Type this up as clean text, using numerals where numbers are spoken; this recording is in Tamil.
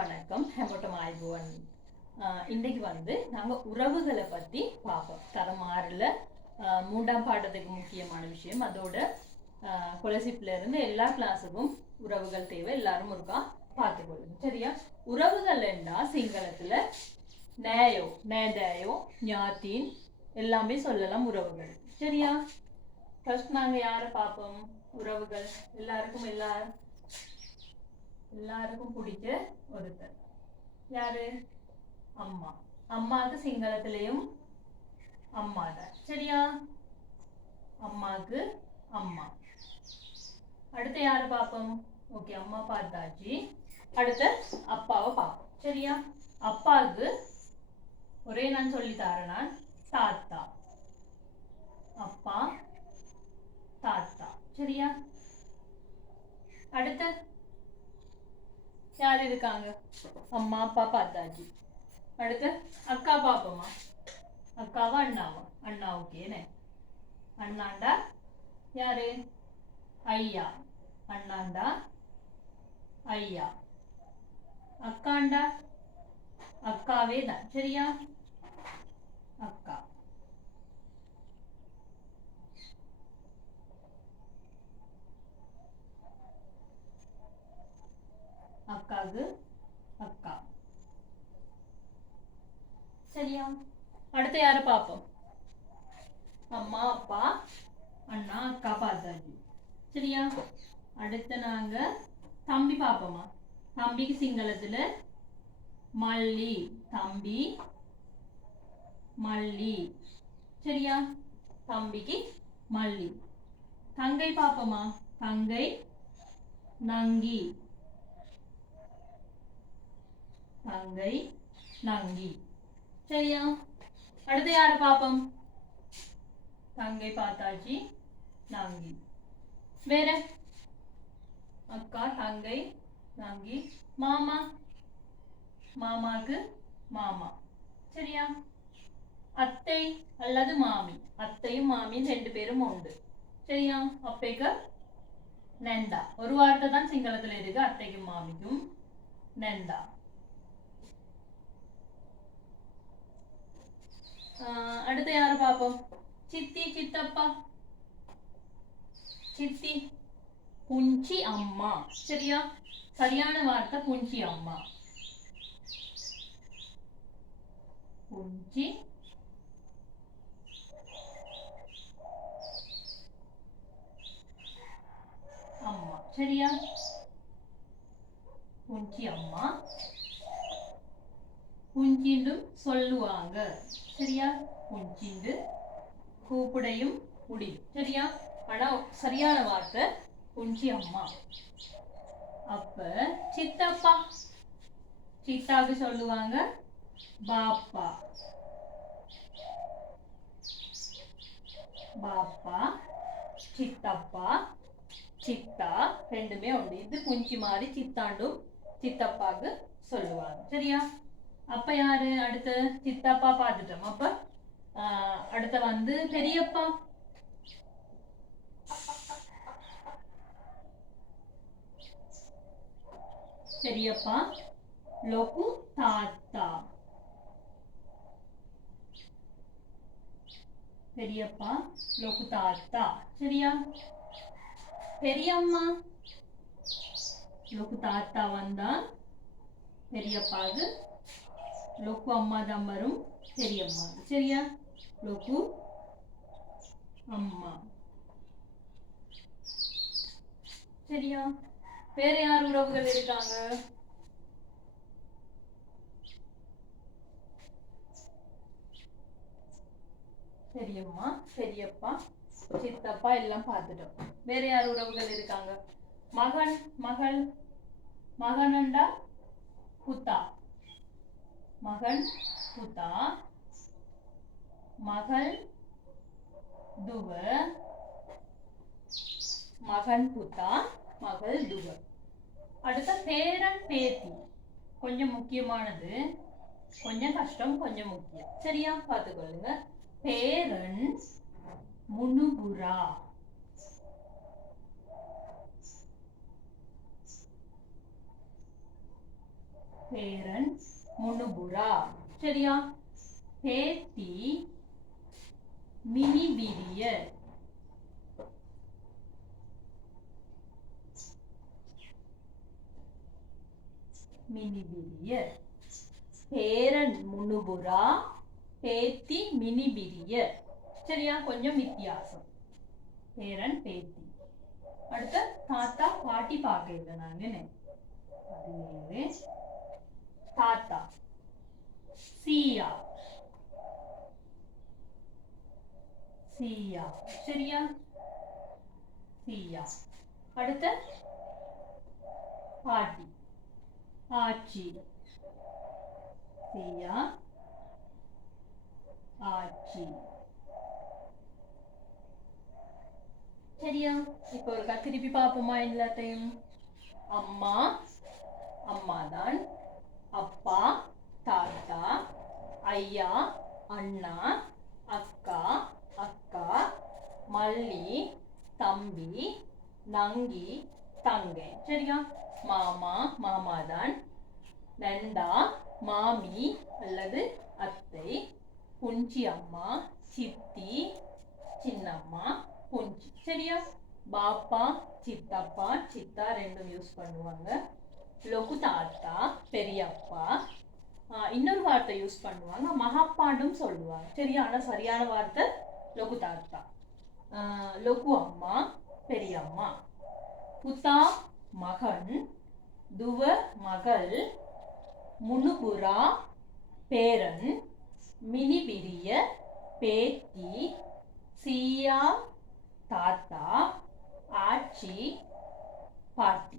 வணக்கம். හැමෝටම ආයුබෝවන්. இன்னைக்கு நாங்க உறவுகளை பத்தி பார்ப்போம். தரம் 6ல 3ஆம் பாடத்துக்கு முக்கியமான விஷயம். அதோட கொலசிப்ல இருந்து எல்லா கிளாஸுக்கும் உறவுகள் தேவை. எல்லாரும் ஒருக்கா பார்த்துக்கொள்ளுங்க. சரியா? உறவுகள் என்றா சிங்களத்துல நேயோ நேதேயோ ஞாத்தீன் எல்லாமே சொல்லலாம் உறவுகள். சரியா? ஃபர்ஸ்ட் நாங்க யாரை பார்ப்போம்? உறவுகள் எல்லாருக்கும் பிடிச்ச ஒருத்தர் யாரு? அம்மா. அம்மாவுக்கு சிங்களத்திலையும் அம்மா தான். சரியா? அம்மாவுக்கு அம்மா. அடுத்து யாரு பார்ப்போம்? ஓகே, அம்மா பார்த்தாச்சு. அடுத்து அப்பாவை பார்ப்போம். சரியா? அப்பாவுக்கு ஒரே நான் சொல்லி தரேன், தாத்தா. அப்பா தாத்தா. சரியா? அடுத்து யார் இருக்காங்க? அம்மா அப்பா பார்த்தாச்சு. அடுத்து அக்கா பாப்போமா? அக்காவா அண்ணாவா? அண்ணா. ஓகேனே. அண்ணாண்டா யாரு? ஐயா. அண்ணாண்டா ஐயா. அக்காண்டா அக்காவே தான். சரியா? அக்கா. அக்காவுக்கு அக்கா. சரியா? அடுத்து யார பார்ப்போம்? அம்மா அப்பா அண்ணா அக்கா பார்த்தாச்சு. சரியா? அடுத்து நாங்க தம்பி பார்ப்போமா? தம்பிக்கு சிங்களத்துல மல்லி. தம்பி மல்லி. சரியா? தம்பிக்கு மல்லி. தங்கை பார்ப்போமா? தங்கை நங்கி. தங்கை நங்கி. சரியா? அடுத்து யார பாப்போம்? தங்கை பார்த்தாச்சு, நங்கி. வேற அக்கா தங்கை நங்கி. மாமா. மாமாக்கு மாமா. சரியா? அத்தை அல்லது மாமி. அத்தையும் மாமியும் 2 பேரும் உண்டு. சரியா? அப்பேக்கு நெண்டா. ஒரு வார்த்தை தான் சிங்களத்துல இருக்கு, அத்தைக்கும் மாமிக்கும். நெண்டா. அடுத்து யாரு பாப்போம்? சித்தி சித்தப்பா. சித்தி புஞ்சி அம்மா. சரியா? சரியான வார்த்தை புஞ்சி அம்மா. புஞ்சி அம்மா. சரியா? புஞ்சி அம்மா. புஞ்சிண்டும் சொல்லுவாங்க. சரியா? புஞ்சிண்டு கூப்பிடையும் முடியும். சரியா? ஆனா சரியான வார்த்தை புஞ்சி அம்மா. அப்ப சித்தப்பா. சித்தாக்கு சொல்லுவாங்க பாப்பா. பாப்பா சித்தப்பா. சித்தா 2மே உண்டு. இது புஞ்சி மாதிரி சித்தாண்டும் சித்தப்பாக்கு சொல்லுவாங்க. சரியா? அப்ப யாரு? அடுத்து சித்தப்பா பார்த்துட்டோம். அப்ப அடுத்த பெரியப்பா. பெரியப்பா லோகு தாத்தா. பெரியப்பா லோகு தாத்தா. சரியா? பெரியம்மா. லோகு தாத்தா வந்தா பெரியப்பாக்கு லோக்கு அம்மா தான் வரும் பெரியம்மா. சரியா? லோக்கு அம்மா. சரியா? வேற யார் உறவுகள் இருக்காங்க? பெரியம்மா பெரியப்பா சித்தப்பா எல்லாம் பார்த்துட்டோம். வேற யார் உறவுகள் இருக்காங்க? மகன் மகள். மகனண்டா புத்தா. மகன் புத்தா. மகள் துவ. மகன் புத்தா மகள் துவ. அடுத்த பேரன் பேத்தி. கொஞ்சம் முக்கியமானது, கொஞ்சம் கஷ்டம், கொஞ்சம் முக்கியம். சரியா? பார்த்துக்கொள்ளுங்க. பேரன் முனுபுரா. பேரன் முனுபுரா. சரியா? பேத்தி மினிபிரிய. மினிபிரிய. பேரன் முனுபுரா, பேத்தி மினிபிரிய. சரியா? கொஞ்சம் வித்தியாசம். பேரன் பேத்தி. அடுத்த தாத்தா பாட்டி பார்க்கல நாங்க. அதுவே தாத்தா சியா. சியா. சரியா? சியா. அடுத்த பாட்டி ஆச்சி. சியா ஆச்சி. சரியா? இப்போ ஒரு திருப்பி பார்ப்போமா எல்லாத்தையும். அம்மா அம்மாதான், அப்பா தாத்தா, ஐயா அண்ணா, அக்கா அக்கா, மல்லி தம்பி, நங்கி தங்கை. சரியா? மாமா மாமாதான், நண்டா மாமி அல்லது அத்தை, புஞ்சி அம்மா சித்தி சின்னம்மா புஞ்சி. சரியா? பாப்பா சித்தப்பா சித்தா ரெண்டும் யூஸ் பண்ணுவாங்க. லொகு தாத்தா பெரியப்பா. இன்னொரு வார்த்தை யூஸ் பண்ணுவாங்க, மகாப்பாண்டும் சொல்லுவாங்க. சரியா? ஆனா சரியான வார்த்தை லொகு தாத்தா. லொகு அம்மா பெரியம்மா. புத்தா மகன், துவ மகள், முனுபுரா பேரன், மினிபிரிய பேத்தி, சியா தாத்தா, ஆச்சி பாட்டி.